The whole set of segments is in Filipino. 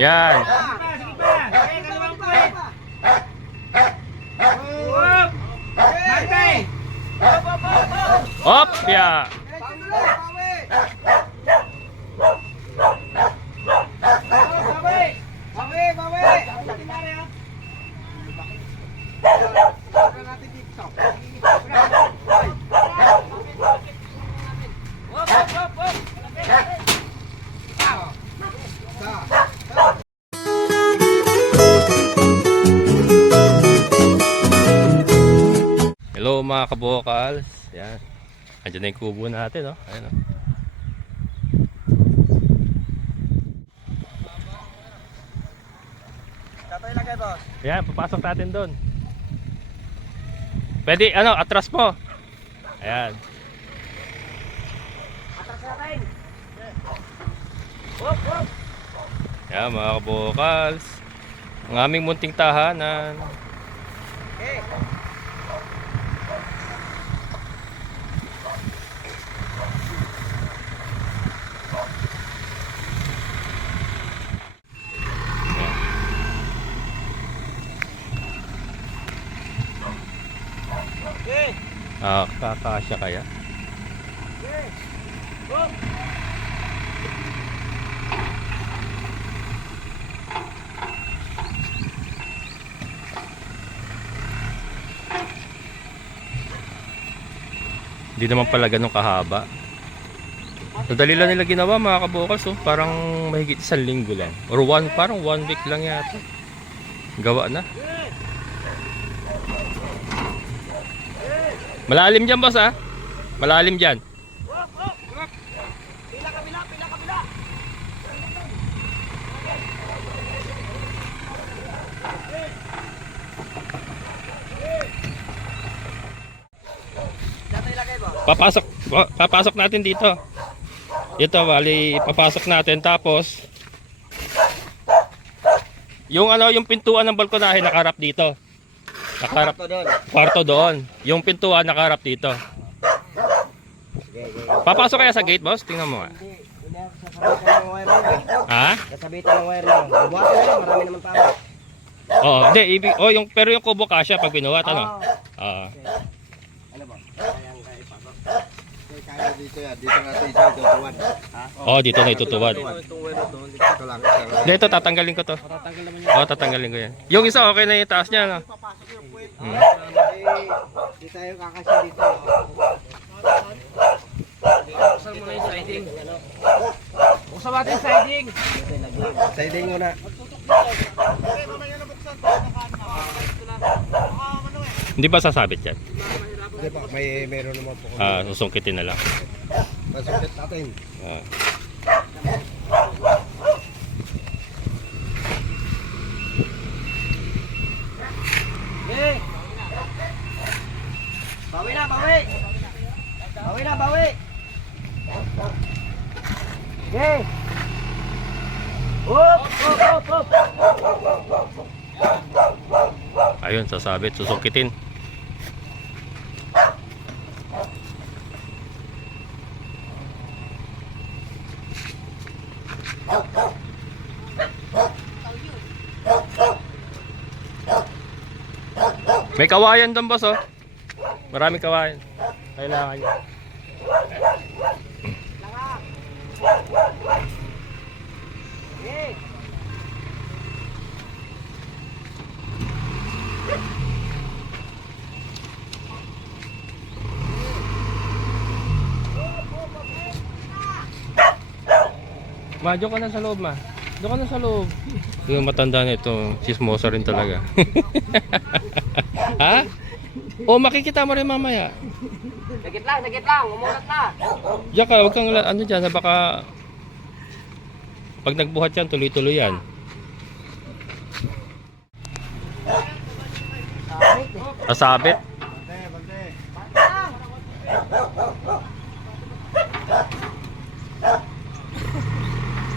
Yan. Hop, ya. Hello mga kabokals. Yan. Andiyan na yung kubo natin, oh. Ayan, oh. Tatay lagay, boss. Yan, papasok natin doon. Pwede, ano, atras mo. Ayan. Atras natin. Yan mga kabokals. Ang aming munting tahanan. Okay. Kakasya kaya? Hindi naman pala ganun kahaba. Madali lang nila ginawa mga kabokals, oh. Parang mahigit 1 linggo lang. Or parang 1 week lang yata. Gawa na. Malalim dyan, boss, ha? Malalim dyan. Pila kabila. Tatay lagay, boss. Papasok natin dito. Ito, bali, papasok natin. Tapos, yung pintuan ng balkonahe nakaharap dito. Nakaharap doon. kwarto doon. Yung pintuan nakaharap dito. Papasok kaya sa gate, boss? Tingnan mo nga. Hindi sasabitan ng wire lang. Ha? Sasabitan ng wire lang. Bubuhatin lang, marami naman tao. Oo, hindi pero yung kubo kasya pag binuhat, ano? Oo. Ano ba? Kayang ipasok. Kaya dito yan. Dito natin isa tutuwan. Ha? Oh, dito na itutuwad. Itong wire doon, dito lang. Hindi, ito tatanggalin ko to. Tatanggal naman Oo, tatanggalin ko yan. Yung isa okay na yung taas niya, no? Papasok yung puwet. Hmm. Di tayo kakasya dito. Buksan mo na yung siding. Buksan natin yung siding. Siding muna. Hindi ba sasabit yan? Hindi pa, meron naman po. Susungkitin na lang. Masukit natin. Ah. Okay. Bawi na, bawi. Bawi na, bawi. Okay. Hop. Ayun, sasabit, susungkitin. May kawayan doon, boss, oh. Maraming kawayan. Kailangan niya. Okay. Ma, doon ka na sa loob, ma. Doon ka na sa loob. Yung matanda na ito, sismosa rin talaga. Ha? O, makikita mo rin mamaya. Dagit lang. Umulat na. Diyan ka, huwag kang, ano dyan, baka pag nagbuhat yan, tuloy-tuloy yan. Sasabit.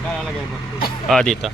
Lalagay mo. Dito.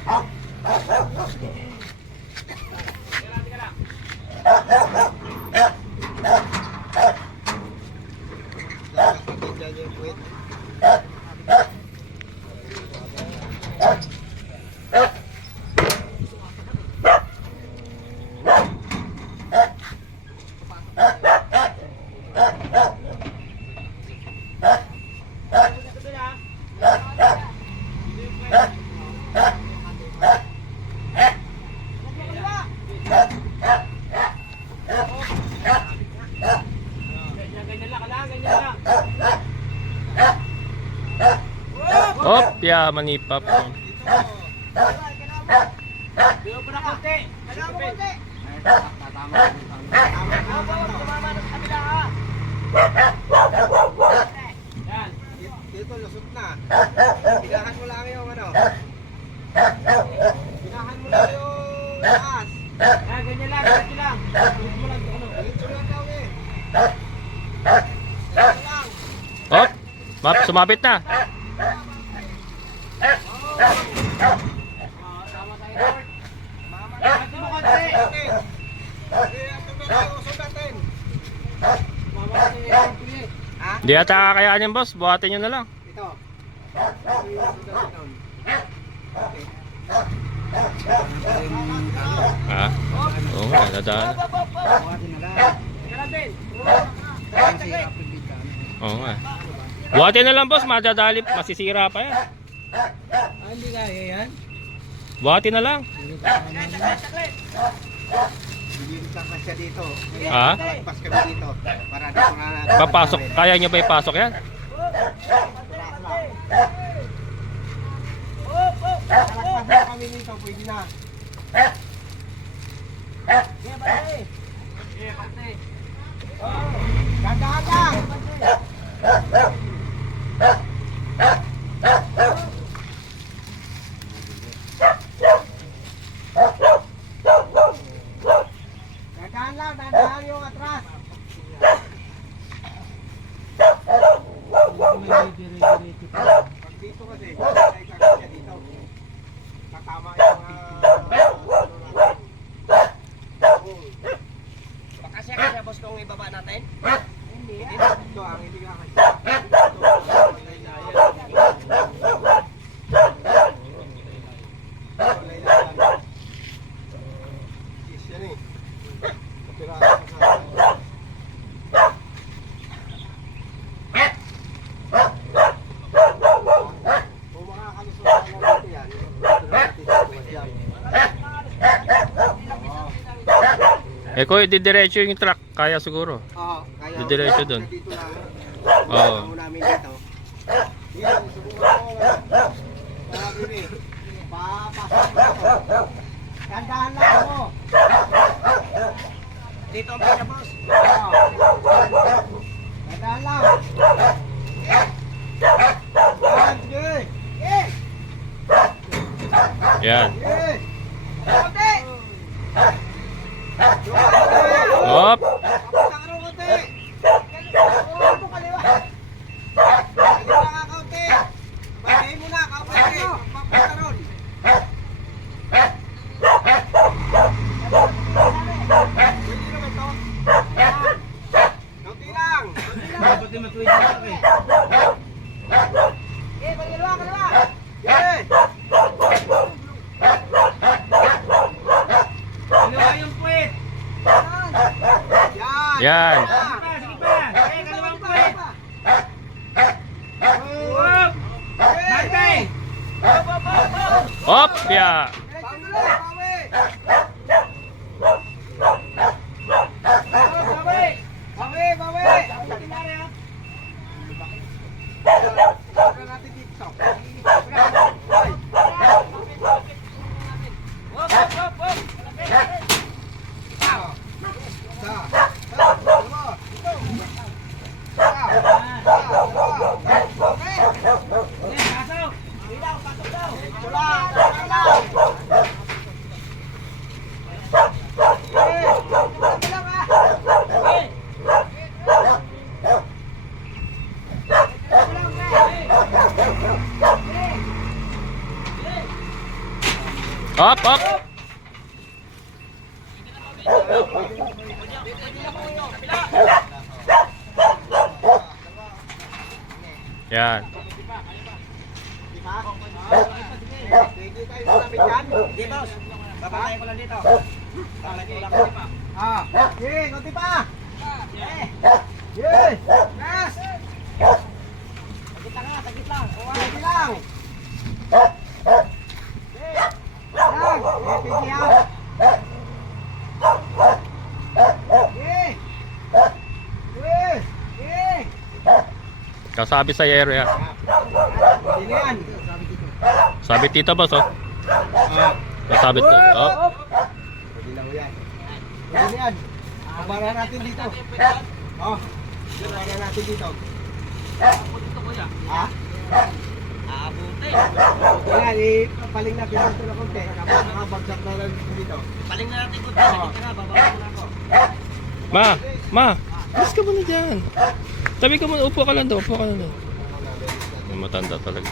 Opya, manipap. Dito pa na konti. Dito pa konti. Yan. Dito, lusot na. Pinahan mo lang yung ano. Pinahan mo lang yung taas. Yan, ganyan lang. Ganyan lang. Ganyan mo lang. Ano? Dito lang daw eh. Dito lang. Op, sumabit na. Tama sa effort. Dito mo konti. Ito na tayo, usod natin. Mama sa effort. Pili. Ha? Di ata kakayanin boss, buhatin nyo na lang. Ito. Ito yung usod natin. Okay. Ha? Oo nga, nadaan. Buhatin na lang. Teka lang din. Oo nga. Buhatin na lang boss, madadali, masisira pa yan. Hindi kaya yan. Buhatin na lang. Hindi ka siya dito. Ha? Pas kami dito. Para dito na. Papasok, kaya nyo ba ipasok yan? Kalakpas na kami dito, pwede na. Gandaan lang! Dadaan yung atras. Pag dito kasi, ay kakasya dito. Tatama yung Bakasya ka siya, boss, kung ibaba natin? hindi. Ito ang hindi kakasya. Yes, yan eh. Kapiraso sa... Kung makakalusot na natin yan, Eh kung didiretso yung truck, kaya siguro. Oo, kaya Didiretso dun. dito lang. Oo. Mo namin dito. Yan, subukan mo. Sabi ni, papasok ako. Kandahan lang ako. Dito ang pina, boss. Kandahan lang. Yan, sige. Yan. Sige. Konti! Op! Papunta ka rin konti. Oo, kaliwa. Kaliwa ka konti. Batiin mo na, kaunti. Papunta ron. Pwede naman to. Kaunti lang. Dapat din matuwid na ako eh. Kaliwa, kaliwa. Okay. Kaliwa yung puwit. Yan. Yan. Sige pa. Eh, kaliwang puwit. Whoop! Bantay! Opya! Bawi! Bawi, bawi. Saka natin dito. Whoop, whoop, whoop, whoop! Sige, pasok! Ilaw, pasok daw! Okay. Op, op! Yan. Hindi tayo malapit yan. Sige, boss. Babantay ko lang dito. Babantay ko lang pa. Ah, sige, konti pa. Yes. Yes. Sagit lang ha, sagit lang. Sige lang. Lang, pigi ha. Sige. Sige. Sige. Kasabi sa yero yan. Hindi na yan. Sabit dito, boss, oh. Ah. Sabit to. Oh. Pwede lang yan. Pwede na yan. Pabara natin dito. Oh. Pabara natin dito. Ha? Aabutin. Yan, paling natin dito na konti. Nakabagsak na lang dito. Paling na natin kung sakit ka na, bababa na ako. Ma, alis ka muna dyan. Tabi ka muna, upo ka lang daw, upo ka lang daw. Yung matanda talaga.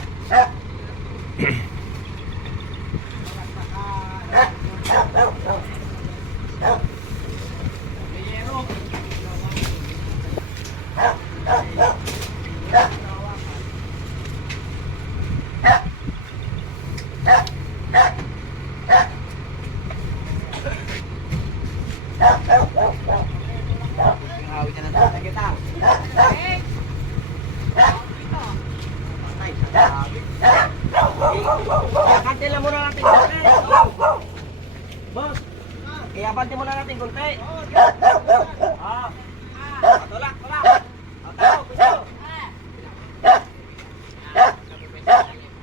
Hawit na natin sa kita. Kaya kante lang muna natin konti. Boss, kaya kante muna natin konti. Ah. Tulak, tulak. Tao, gusto.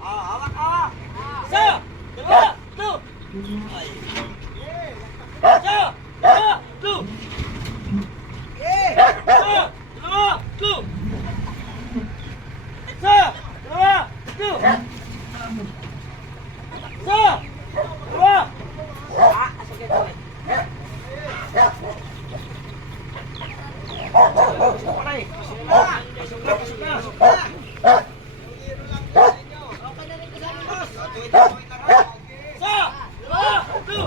Hawak, hawak. Isa, dalawa, tatlo. Isa, dalawa, tatlo. Isa, dalawa, tatlo. Isa, dalawa, tatlo. Isa, dalawa. Sakit ulit. Pasok na eh. Pasok na, pasok na. Isa, dalawa, tatlo. Isa, dalawa, tatlo.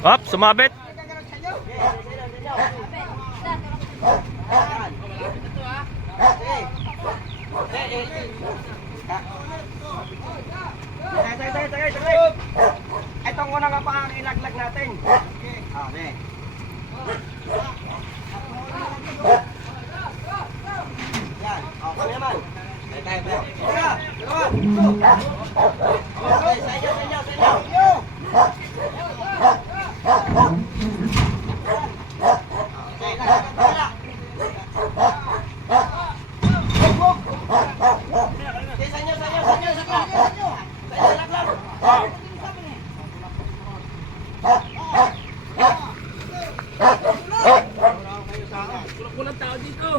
Up, sumabit. Itong unang nga pa ang ilaglag natin. Okay. Yan, okay naman. Tayo, tayo. Isa, dalawa, tatlo. Okay, sa inyo, sa inyo, sa inyo. Okay, wala. Okay, sa inyo, sa inyo, sa inyo, sa inyo. Sa inyo, laglag. Kulang tao dito.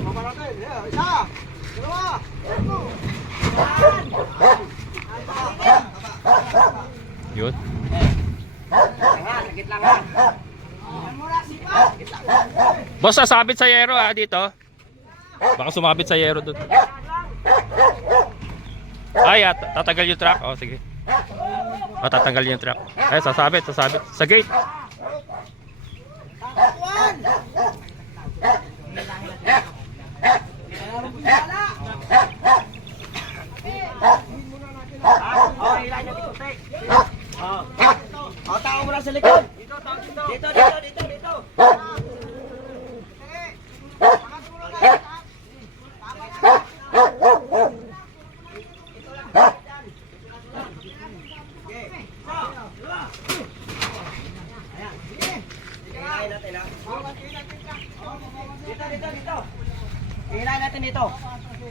Baba natin. Isa, dalawa, tatlo. Yun. Sakit lang ha. Boss, sasabit sa yero dito. Baka sumabit sa yero doon. Ay, tatagal yung truck. Oh, sige. Tatanggal yung truck. Ay, sasabit. Sa gate. Okay, ilan yung tikutik. Tao mo lang sa likod. Dito, dito, dito. Dito. Hilahin natin dito.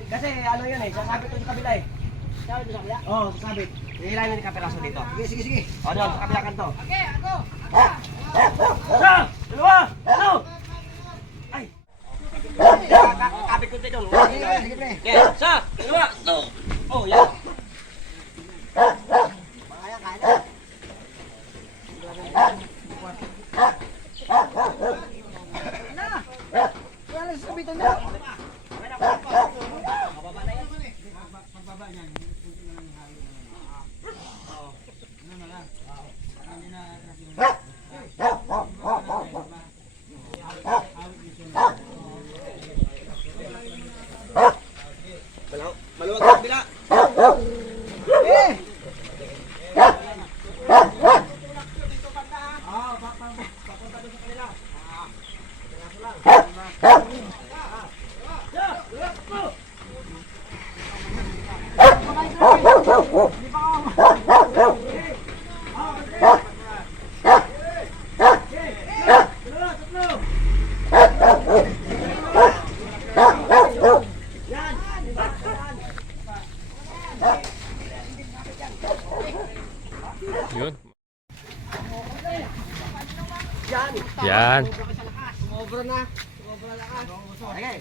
Kasi ano yun eh, sasabit ko sa kabila eh. Sasabit ko sa kabila? Oo, sasabit. Hilahin natin kapiraso dito. Sige. O doon, sa kabila kanto. Okay, ako. Isa, dalawa, tatlo. Ay. Kapit ko dito. Sige, pre. Okay, isa, dalawa, tatlo. Oh, yan. Wala sa sabitan mo. Maluwag sa kabila. Yun. Yan. Sumobra na. Okay,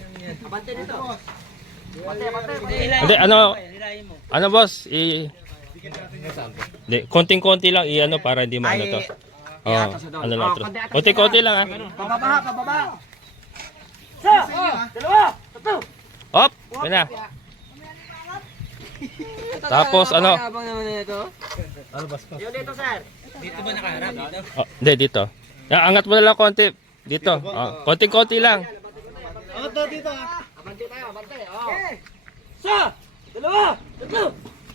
abante dito. Abante. Hindi, ano boss, Hindi, konting-konti lang, i-ano para hindi maano to. Oh, ano lang to. Konti-konti lang ha. Pababa. Isa, dalawa, tatlo. Hop, yun na. Tapos ano? Abang naman na ito. Yung dito, sir. Oh, hindi, dito. Angat mo na lang konti. Dito. Oh, konting-konti lang. Dito ah. Abante tayo, abante. Oh. Isa, dalawa, tatlo.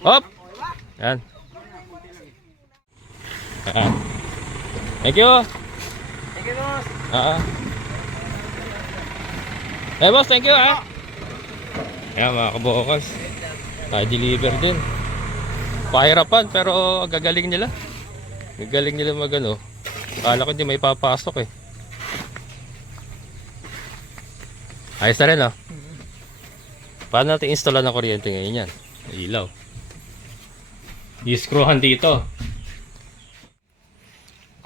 Hop. Yan. Ah. Thank you. Thank you, boss. Eh boss, thank you ha. Yan mga kabukals. Deliver din. Pahirapan pero gagaling nila. Gagaling nila magano. Kala ko hindi may papasok eh. Ayos na rin oh. Paano natin installan ng kuryente ngayon yan? Ilaw. I-screwhan dito.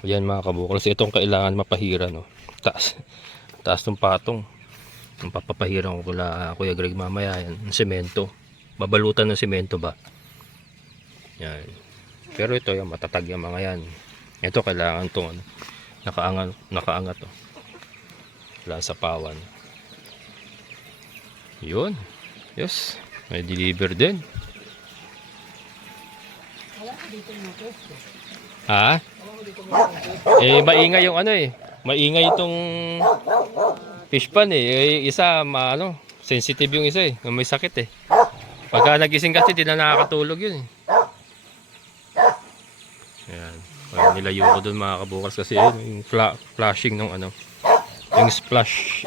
Yan mga kabukals. Itong kailangan mapahira no. Taas ng patong. Ang papapahiran ko kula Kuya Greg mamaya yan. Yung semento. Babalutan ng semento ba? Yan. Pero ito yung matatag yung mga yan. Ito kailangan itong ano, nakaangat oh. Wala sa pawan. Yun. Yes. May deliver din. Ha? Eh maingay yung ano eh. Maingay itong fish pan eh. Isa ano, sensitive yung isa eh. May sakit eh. Pagka nagising kasi di na nakakatulog yun eh. Ayan. Nilayo ko dun mga kabukals kasi yun, yung flashing ng ano. Yung splash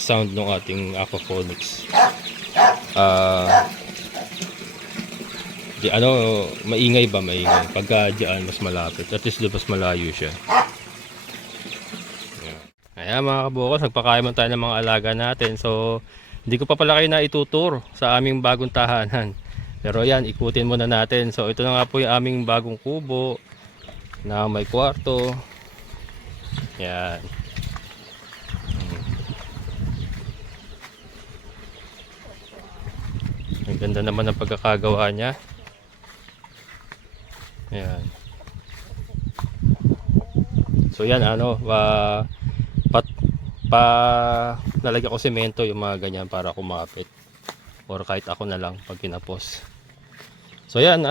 sound ng ating aquaponics. Di ano, maingay ba? Maingay. Pagka diyan mas malapit. At least doon mas malayo siya. Ayan mga kabukals, nagpakain man tayo ng mga alaga natin. So, hindi ko pa pala kayo na itutur sa aming bagong tahanan. Pero yan, ikutin muna natin. So, ito na nga po yung aming bagong kubo na may kwarto. Yan. Ang ganda naman ng pagkakagawa niya. Yan. So, yan ano, nalagyan ko semento yung mga ganyan para kumapit or kahit ako na lang pag kinapos. So yan,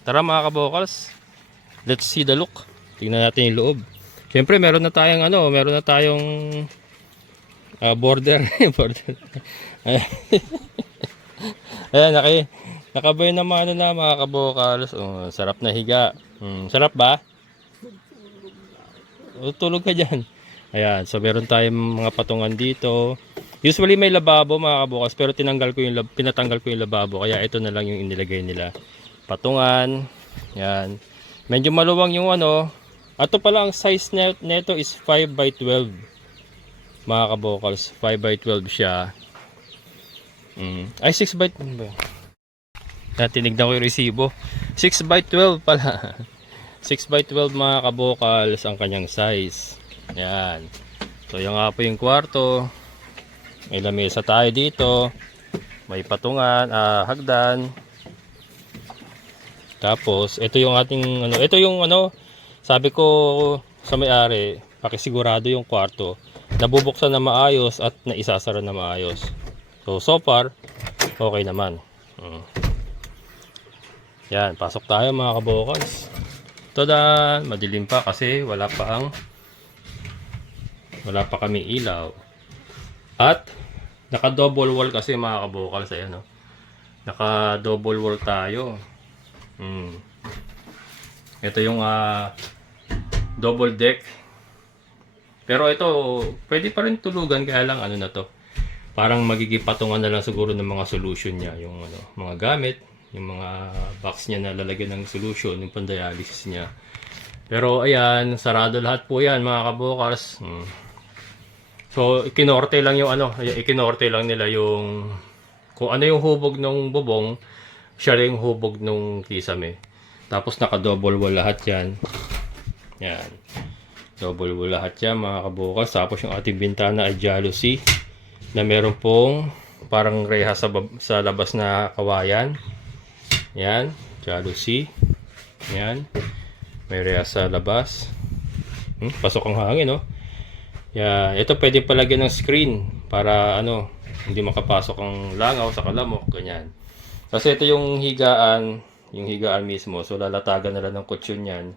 tara mga kabokals, let's see the look. Tingnan natin yung loob. Siyempre meron na tayong ano, meron na tayong border. Border. Ayan, nakaboy naman na mga kabokals. Oh, sarap na higa. Sarap ba? Tulog ka dyan. Ayan, so meron tayong mga patungan dito. Usually may lababo mga kabukas, pero pinatanggal ko yung lababo, kaya ito na lang yung inilagay nila. Patungan. Ayan. Medyo maluwang yung ano. Ato pala ang size neto is 5x12. Mga kabukals, 5x12 siya. Ay 6x12 ba? Tinignan ko yung resibo. 6x12 pala. 6x12 mga kabukals ang kanyang size. Yan. So yung nga po yung kwarto. May lamesa tayo dito. May patungan, hagdan. Tapos ito yung ating ano, ito yung ano, sabi ko sa may-ari, pakisigurado yung kwarto nabubuksan na maayos at naisasara na maayos. So far okay naman. Yan, pasok tayo mga kabukals. Tadan, madilim pa kasi wala pa kami ilaw. At naka double wall kasi mga kabukals, ayan oh. Naka double wall tayo. Ito yung double deck. Pero ito, pwede pa rin tulugan, kaya lang ano na to. Parang magiging patungan na lang siguro ng mga solution niya, yung ano, mga gamit, yung mga box niya na lalagyan ng solution, yung pandialysis niya. Pero ayan, sarado lahat po yan mga kabukals. So, ikinorte lang yung ano, ikinorte lang nila yung kung ano yung hubog ng bubong, siya rin yung hubog ng kisame. Tapos naka-double wall lahat yan. Yan. Double wall lahat yan mga kabukas. Tapos yung ating bintana ay jalousie na meron pong parang reha sa labas na kawayan. Yan. Jalousie. Yan. May reha sa labas. Pasok ang hangin, no? Yan. Ito pwede palagyan ng screen para ano, hindi makapasok ang langaw sa kalamok. Ganyan. Kasi ito yung higaan mismo. So lalatagan na lang ng kutsyon yan.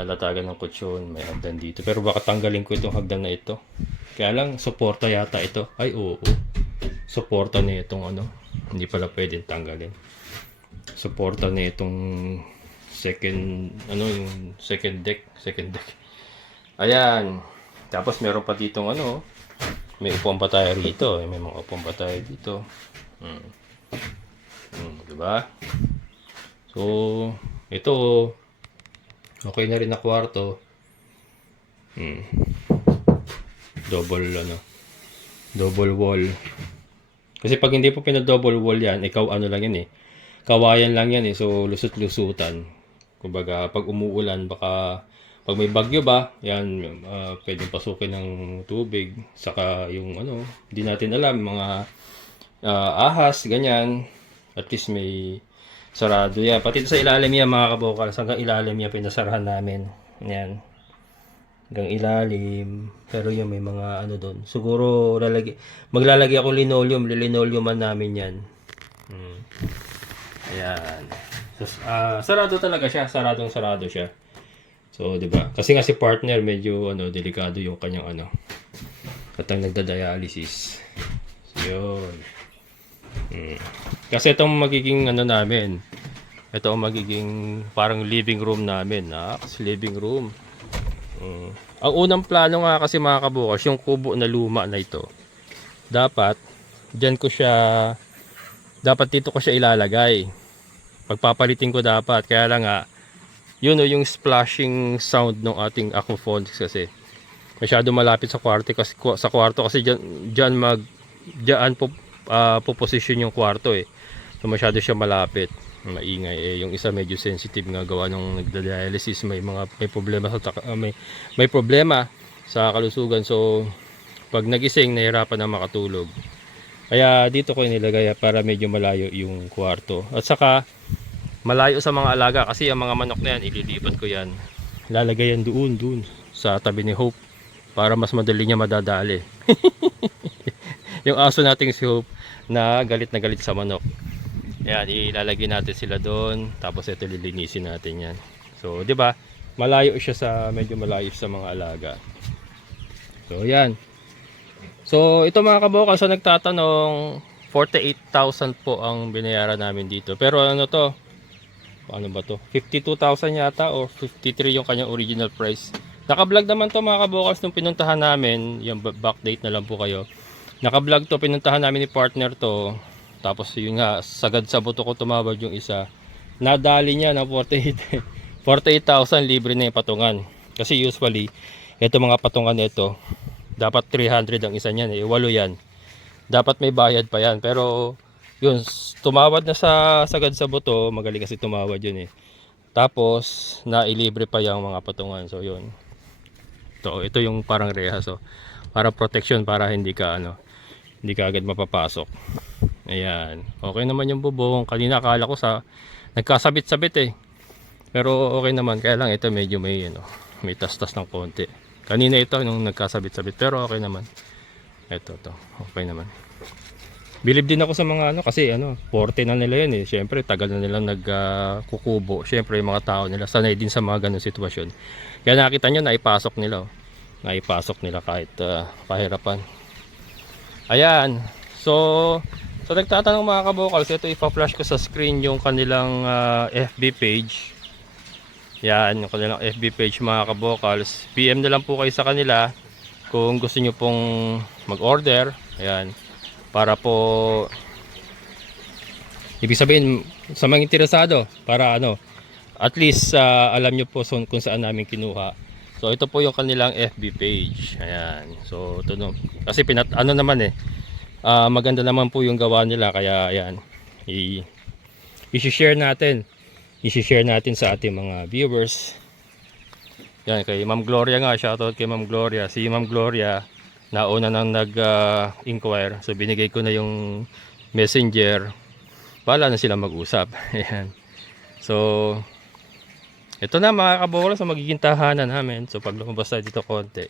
Lalatagan ng kutsyon, may hagdan dito. Pero baka tanggalin ko itong hagdan na ito. Kaya lang, suporta yata ito. Ay, oo. Suporta na itong ano. Hindi pala pwedeng tanggalin. Suporta na itong yung second deck. Ayan. Tapos meron pa ditong ano. May upuan pa tayo rito. May mga upuan pa tayo dito. Diba? So, ito okay na rin na kwarto. Double wall. Kasi pag hindi po pinag-double wall yan, ikaw ano lang yan eh. Kawayan lang yan eh. So lusot-lusutan. Kumbaga pag umuulan, baka pag may bagyo ba, yan pwedeng pasukin ng tubig. Saka yung ano, hindi natin alam, mga ahas, ganyan. At least may sarado yan. Pati sa ilalim yan mga kabukal. Hanggang ilalim yan pinasarahan namin. Yan. Hanggang ilalim. Pero yung may mga ano doon. Siguro maglalagay ako linoleum. Linoleuman namin yan. Ayan. So, sarado talaga siya. Sarado siya. So, di ba? Kasi nga si partner medyo delikado yung kanyang katang nagda-dialysis. So, yun. Kasi itong magiging namin, ito ang magiging parang living room namin. Living room. Ang unang plano nga kasi mga kabukas, yung kubo na luma na ito, dapat dito ko siya ilalagay. Pagpapalitin ko dapat. Kaya lang nga, yun yung splashing sound ng ating aquaponics kasi masyado malapit sa kwarto kasi diyan po-position yung kwarto eh. So masyado siya malapit, maingay yung isa medyo sensitive nga gawa nung nagda-dialysis, may problema may problema sa kalusugan. So pag nagising nahirapan na makatulog. Kaya dito ko inilagay para medyo malayo yung kwarto. At saka malayo sa mga alaga kasi ang mga manok na yan ililipat ko yan. Lalagay yan doon sa tabi ni Hope para mas madali niya madadali. Yung aso nating si Hope na galit sa manok. Yan, ilalagay natin sila doon. Tapos ito lilinisin natin yan. So, di ba? Medyo malayo sa mga alaga. So, yan. So, ito mga kabukal, sa nagtatanong, 48,000 po ang binayaran namin dito. Pero ano to? Ano ba to? 52,000 yata or 53 yung kanyang original price. Naka-vlog naman to mga kabukal nung pinuntahan namin. Yung backdate na lang po kayo. Naka-vlog to, pinuntahan namin ni partner to. Tapos yun nga, sagad sa buto ko tumawag yung isa. Nadali niya ng 48,000 libre na yung patungan. Kasi usually, ito mga patungan nito, dapat 300 ang isa niyan eh. 8 yan. Dapat may bayad pa yan. Pero yun, tumawad na sa sagad sa buto. Magaling kasi tumawad yun eh. Tapos, nailibre pa yung mga patungan. So yun. Ito yung parang reha. So, para protection, para hindi ka agad mapapasok. Ayan. Okay naman yung bubong. Kanina akala ko nagkasabit-sabit eh. Pero okay naman. Kaya lang ito medyo may tas-tas ng konti. Kanina ito nung nagkasabit-sabit. Pero okay naman. Ito. Okay naman. Bilib din ako sa mga kasi 40 na nila yan eh. Siyempre tagal na nilang nagkukubo. Siyempre yung mga tao nila sanay din sa mga ganung sitwasyon. Kaya nakita nyo naipasok nila. Naipasok nila kahit pahirapan. Ayan. So nagtatanong mga kabukals, ito ipa-flash ko sa screen yung kanilang FB page. Yan, yung kanilang FB page mga kabukals. PM na lang po kayo sa kanila kung gusto nyo pong mag-order, ayan, para po, ibig sabihin, sa mga interesado, para ano, at least alam nyo po kung saan namin kinuha. So ito po yung kanilang FB page. Ayan. So ito no. Kasi ano naman maganda naman po yung gawa nila, kaya ayan. I-share natin. I-share natin sa ating mga viewers. Yan kay Ma'am Gloria nga, shoutout kay Ma'am Gloria. Si Ma'am Gloria nauna nang nag-inquire. So binigay ko na yung messenger. Bahala na sila mag-usap. Ayan. So ito na mga kabokal sa magiging tahanan namin. So pag lumabas tayo dito konti.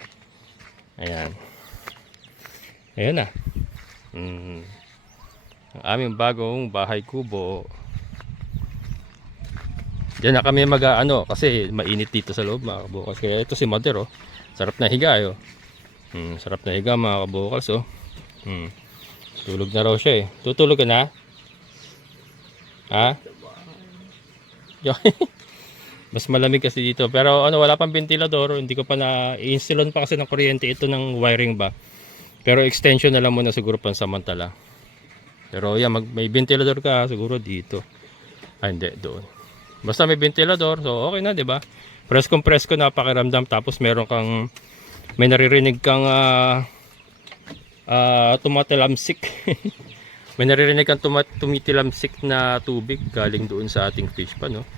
Ayan. Ayan na. Ang aming bagong bahay kubo. Diyan na kami mag-ano kasi mainit dito sa loob mga kabokal. Kaya ito si Mother Sarap na higa sarap na higa mga kabokal. So tulog na raw siya Tutulog ka na? Ha? Mas malamig kasi dito. Pero wala pang ventilador. Hindi ko pa i-installon pa kasi ng kuryente ito ng wiring ba. Pero extension na lang muna siguro pansamantala. Pero yan, may ventilador ka siguro dito. Hindi, doon. Basta may ventilador, so okay na, 'di ba? Preskong presko na pakiramdam, tapos may naririnig kang tumatilamsik. May naririnig kang tumitilamsik na tubig galing doon sa ating fish pan, no?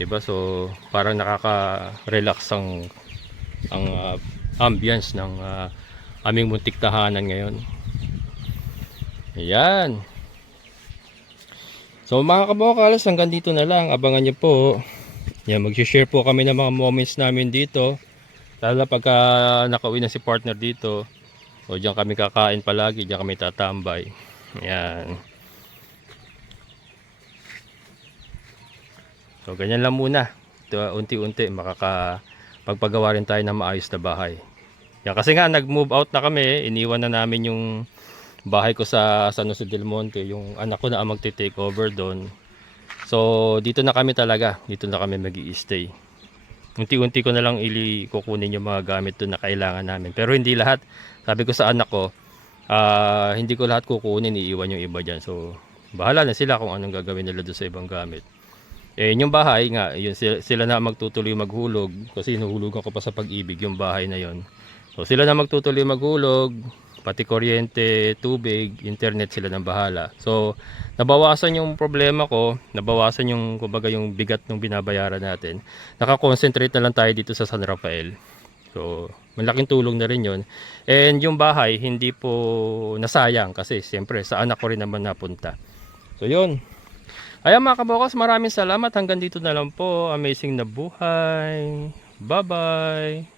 'Di ba? So parang nakaka-relax ang ambience ng aming muntik tahanan ngayon. Ayan. So mga kabokalas, hanggang dito na lang. Abangan nyo po. Yan, mag-share po kami ng mga moments namin dito. Lalo pagka nakauwi na si partner dito. O diyan kami kakain palagi, diyan kami tatambay. Ayan. So ganyan lang muna. Unti-unti makakapagpagawa rin tayo ng maayos na bahay. Yan, kasi nga nag-move out na kami, iniwan na namin yung bahay ko sa San Jose del Monte, yung anak ko na ang magte-take over doon. So dito na kami talaga, dito na kami magi-stay. Unti-unti ko na lang kukunin yung mga gamit doon na kailangan namin. Pero hindi lahat. Sabi ko sa anak ko, hindi ko lahat kukunin, iiwan yung iba dyan. So bahala na sila kung anong gagawin nila doon sa ibang gamit. Yung bahay nga, yun, sila na magtutuloy maghulog kasi hinuhulugan ko pa sa Pag-ibig yung bahay na yon. So sila na magtutuloy maghulog, pati kuryente, tubig, internet, sila nang bahala. So nabawasan yung problema ko, nabawasan yung kumbaga yung bigat ng binabayaran natin. Naka-concentrate na lang tayo dito sa San Rafael. So malaking tulong na rin yon. And yung bahay hindi po nasayang kasi siyempre sa anak ko rin naman napunta. So yun. Ayan mga kabokas, maraming salamat. Hanggang dito na lang po. Amazing na buhay. Bye bye.